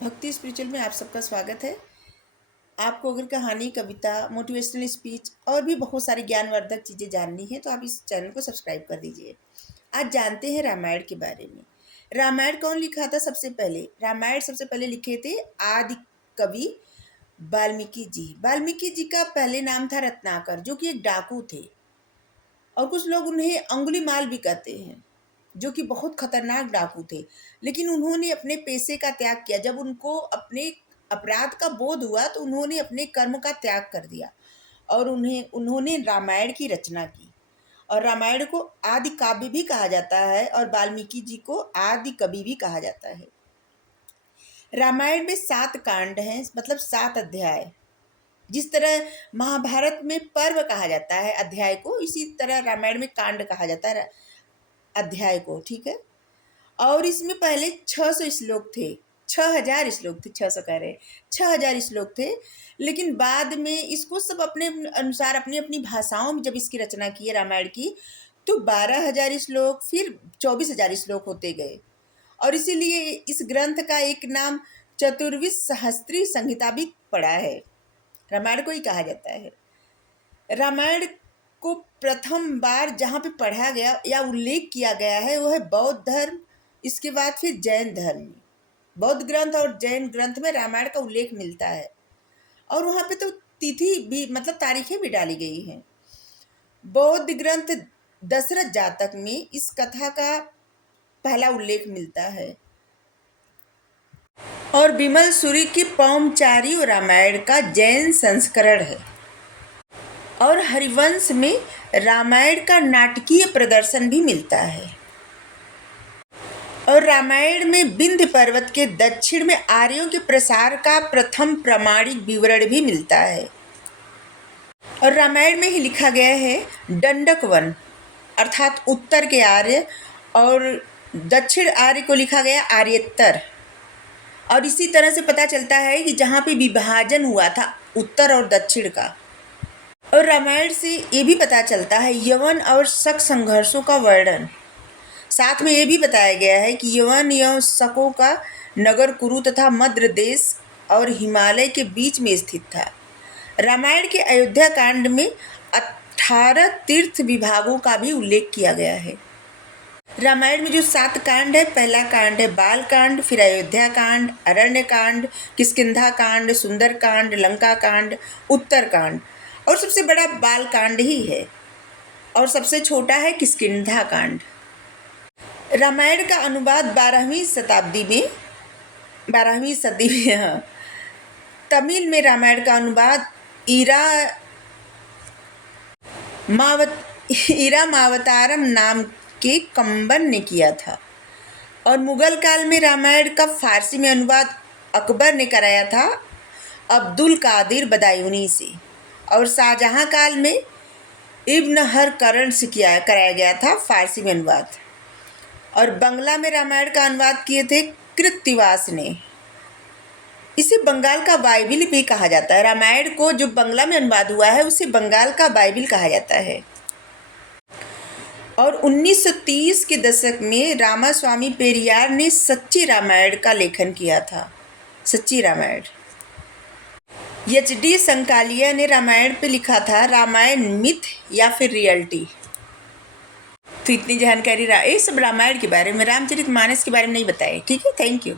भक्ति स्पिरिचुअल में आप सबका स्वागत है। आपको अगर कहानी, कविता, मोटिवेशनल स्पीच और भी बहुत सारी ज्ञानवर्धक चीज़ें जाननी है तो आप इस चैनल को सब्सक्राइब कर दीजिए। आज जानते हैं रामायण के बारे में। रामायण कौन लिखा था? सबसे पहले रामायण सबसे पहले लिखे थे आदि कवि वाल्मीकि जी। वाल्मीकि जी का पहले नाम था रत्नाकर, जो कि एक डाकू थे और कुछ लोग उन्हें अंगुलीमाल भी कहते हैं, जो कि बहुत खतरनाक डाकू थे। लेकिन उन्होंने अपने पेशे का त्याग किया। जब उनको अपने अपराध का बोध हुआ तो उन्होंने अपने कर्म का त्याग कर दिया और उन्होंने रामायण की रचना की। और रामायण को आदि काव्य भी कहा जाता है और वाल्मीकि जी को आदि कवि भी कहा जाता है। रामायण में 7 कांड हैं, मतलब 7 अध्याय। जिस तरह महाभारत में पर्व कहा जाता है अध्याय को, इसी तरह रामायण में कांड कहा जाता है अध्याय को। ठीक है। और इसमें पहले 600 श्लोक थे, 6000 श्लोक थे, 600 कह रहे हैं, 6000 श्लोक थे। लेकिन बाद में इसको सब अपने अनुसार अपनी अपनी भाषाओं में जब इसकी रचना की है रामायण की, तो 12,000 श्लोक, फिर 24,000 श्लोक होते गए। और इसीलिए इस ग्रंथ का एक नाम चतुर्विश सहस्त्री संहिता भी पड़ा है। रामायण को ही कहा जाता है। रामायण को प्रथम बार जहाँ पे पढ़ा गया या उल्लेख किया गया है वो है बौद्ध धर्म, इसके बाद फिर जैन धर्म में। बौद्ध ग्रंथ और जैन ग्रंथ में रामायण का उल्लेख मिलता है और वहाँ पे तो तिथि भी, मतलब तारीखें भी डाली गई हैं। बौद्ध ग्रंथ दशरथ जातक में इस कथा का पहला उल्लेख मिलता है और विमल सूरी की पौमचारी और रामायण का जैन संस्करण है। और हरिवंश में रामायण का नाटकीय प्रदर्शन भी मिलता है। और रामायण में विंध्य पर्वत के दक्षिण में आर्यों के प्रसार का प्रथम प्रमाणिक विवरण भी मिलता है। और रामायण में ही लिखा गया है दंडक वन, अर्थात उत्तर के आर्य, और दक्षिण आर्य को लिखा गया आर्येतर। और इसी तरह से पता चलता है कि जहाँ पे विभाजन हुआ था उत्तर और दक्षिण का। और रामायण से ये भी पता चलता है यवन और शक संघर्षों का वर्णन। साथ में ये भी बताया गया है कि यवन एवं शकों का नगर कुरु तथा मद्र देश और हिमालय के बीच में स्थित था। रामायण के अयोध्या कांड में 18 तीर्थ विभागों का भी उल्लेख किया गया है। रामायण में जो 7 कांड है, पहला कांड है बाल कांड, फिर अयोध्या कांड, अरण्य कांड, किष्किंधा कांड, सुंदर कांड, लंका कांड, उत्तर कांड। और सबसे बड़ा बाल कांड ही है और सबसे छोटा है किष्किंधा कांड। रामायण का अनुवाद 12वीं सदी में तमिल में रामायण का अनुवाद इरामावतारम नाम के कंबन ने किया था। और मुगल काल में रामायण का फारसी में अनुवाद अकबर ने कराया था अब्दुल कादिर बदायूनी से। और शाहजहां काल में इब्न हरकरण से कराया गया था फारसी में अनुवाद। और बंगला में रामायण का अनुवाद किए थे कृत्तिवास ने। इसे बंगाल का बाइबिल भी कहा जाता है। रामायण को जो बंगला में अनुवाद हुआ है उसे बंगाल का बाइबिल कहा जाता है। और 1930 के दशक में रामास्वामी पेरियार ने सच्ची रामायण का लेखन किया था। सच्ची रामायण। HD संकालिया ने रामायण पे लिखा था रामायण मिथ या फिर रियलिटी। तो इतनी जानकारी ये सब रामायण के बारे में, रामचरितमानस के बारे में नहीं बताए। ठीक है, थैंक यू।